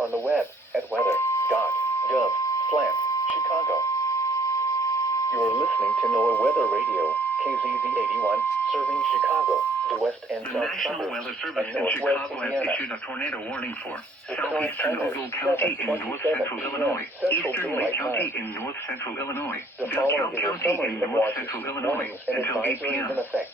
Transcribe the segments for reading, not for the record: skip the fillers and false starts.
on the web at weather.gov/Chicago. You're listening to NOAA Weather Radio, KZZ 81, serving Chicago, the west and the south National suburbs, Weather Service and in northwest Chicago has Indiana. issued a tornado warning for The current southeastern time is Ogle County in 7:27 north-central p.m. Illinois, Central eastern Daylight Lake County Time. in north-central Illinois, The DeKalb following is a County summary in of watches, north-central Illinois warnings, and until 8 advisories in p.m. effect.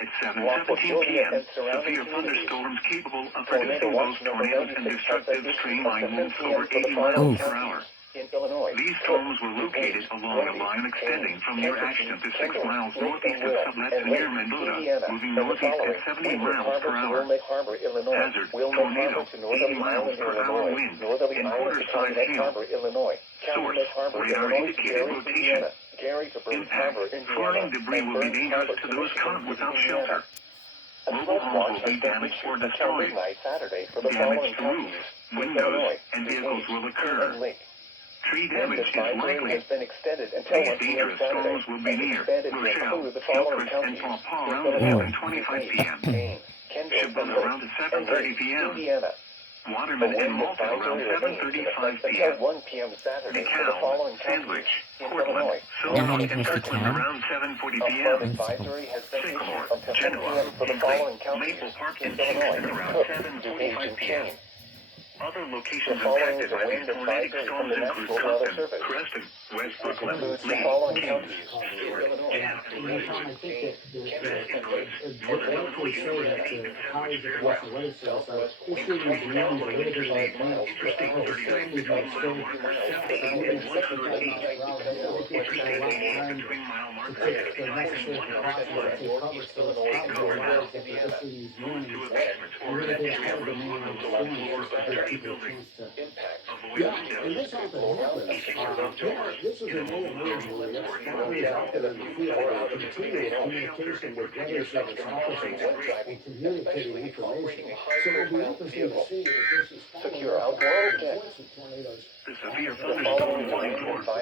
At Rockford, 7:17 Georgia, p.m., and surrounding severe communities. thunderstorms capable of Tornado producing watch both number tornadoes and 96 destructive has stream up to line 10 winds p.m. over for the 80 following miles per hour. counties in Illinois. These Cook, storms were located DuPage, along a Grundy, line extending Kane, from near Kankakee, Ashton to 6 Kendall, miles Lake northeast and of Will, Sublette and near Lake, Mendota, Indiana, moving and the northeast following: at 70 Wilmette miles Harbor per to hour. Wilmette Harbor, Illinois. Hazard, Wilmette tornado, Harbor to 80 Northerly miles Island, per hour Illinois. winds, Northerly and Island to quarter-size Calumet hail. Harbor, Illinois. Source, Calumet Harbor, radar Illinois to indicated Gary, rotation. Indiana. Gary to Burns Impact, Harbor, Indiana. flying debris And will be Burns dangerous Harbor to to those Michigan caught City, without Indiana. shelter. A Mobile flood homes watch will has be been damaged or issued until destroyed. midnight Saturday for the Damage following to roof, counties: windows, Illinois, and vehicles DuPage, will Kane, occur. and Lake. Tree Wind damage is advisory likely. has been extended until 1 These p.m. dangerous Saturday storms will be and near expanded to Rochelle, include the following Hillcrest, and counties: Paw Paw around Illinois, 11:25 DuPage, p.m. Kane, Kendall, Chabot and Lake, around and 7:30 Lake, p.m. Indiana. A Waterman and wind Malton around advisory remains in 7:35 effect until p.m. 1 p.m. Saturday for the DeKalb, following Sandwich, counties in Portland, Illinois. Silver, how many and was Kirkland DeKalb? around 7:40 A flood p.m. advisory has been Sycamore, issued until 10 Genoa, p.m. for the Hinkley, following counties Maple Park, in and Illinois: Kingston around Cook, 7:45 DuPage, and p.m. Kane. Other The locations following is impacted a by these wind tornadic advisory from storms the include National Weather Compton, Service. Creston, West This Brookland, includes the Lee, following Kings, counties in Stewart, Illinois: Gap, And then, Tom, I Leeswood, think that Kendall, Ingalls, the Northern way Illinois to say that University, the and powers Sandwich of the Fairgrounds. National Weather Service are southwest wind issuing these warnings a little bit in advance Interstate because 39 some of these between might mile stay marker south 78 for and maybe 65 miles 108. per hour. And I think this is a Interstate right 88 time between mile to marker take the 65 and necessary 106. precautions to take cover. So it's probably wise that they're issuing these warnings To embankments a or little an bit area ahead of the roof on main the lower storm floor just of to give sturdy people a building. chance to. Impact. Avoid Yeah, wind and this damage. often happens. Farmers In a know mobile emergency. home Yes, or in farmers your out there in the field are continuing shelter communication and with protect weather yourself service from officers flying debris. and communicating information. Operating a So it'll be high-profile interesting to vehicle. see if this is following Secure up on outdoor the objects. reports of tornadoes. The severe The thunderstorm following is a warning wind for advisory